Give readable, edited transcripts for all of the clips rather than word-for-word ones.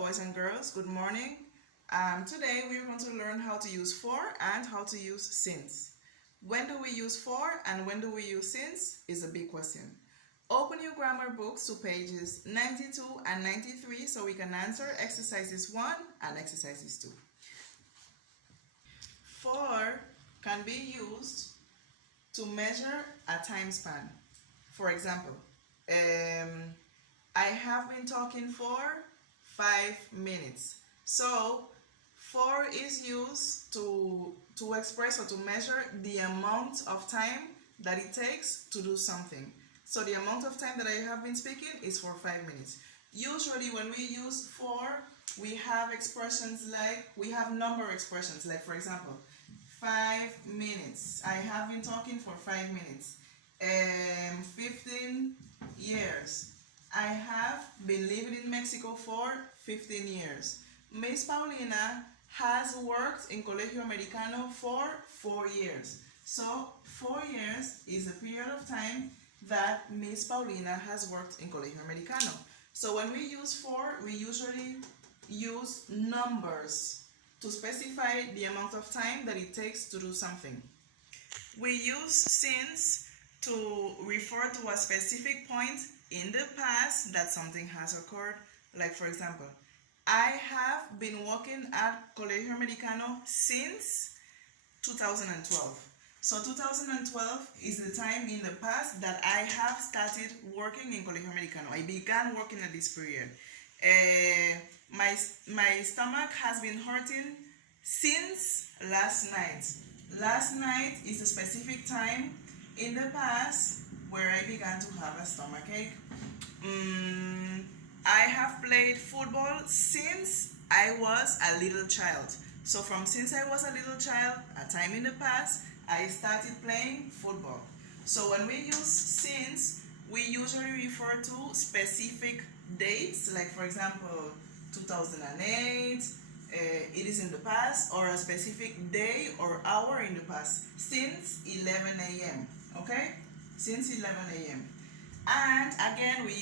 boys and girls, good morning. Today we're going to learn how to use for and how to use since. When do we use for and when do we use since is a big question. Open your grammar books to pages 92 and 93 so we can answer exercises 1 and exercises 2. For can be used to measure a time span. For example, I have been talking for 5 minutes. So for is used to express or to measure the amount of time that it takes to do something. So the amount of time that I have been speaking is for 5 minutes. Usually when we use for, we have expressions like, we have number expressions, like for example, 5 minutes. I have been talking for 5 minutes. 15 years. I have been living in Mexico for 15 years. Miss Paulina has worked in Colegio Americano for 4 years. So 4 years is the period of time that Miss Paulina has worked in Colegio Americano. So when we use for, we usually use numbers to specify the amount of time that it takes to do something. We use since to refer to a specific point in the past that something has occurred. Like for example, I have been working at Colegio Americano since 2012. So 2012 is the time in the past that I have started working in Colegio Americano. I began working at this period. My stomach has been hurting since last night. Last night is a specific time in the past where I began to have a stomachache. I have played football since I was a little child. So from since I was a little child, a time in the past, I started playing football. So when we use since, we usually refer to specific dates, like for example, 2008, it is in the past, or a specific day or hour in the past, since 11 a.m. Okay? Since 11 a.m. And again, we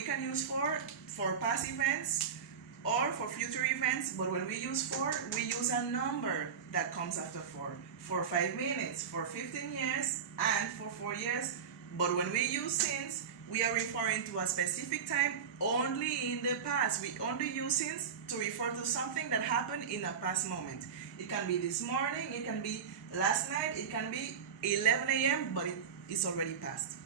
can use for past events or for future events, but when we use for, we use a number that comes after for 5 minutes, for 15 years, and for 4 years. But when we use since, we are referring to a specific time only in the past. We only use since to refer to something that happened in a past moment. It can be this morning, it can be last night, it can be 11 a.m., but it's already past.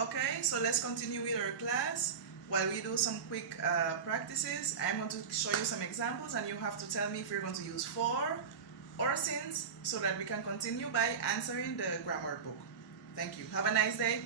Okay, so let's continue with our class. While we do some quick practices, I'm going to show you some examples and you have to tell me if you're going to use for or since so that we can continue by answering the grammar book. Thank you. Have a nice day.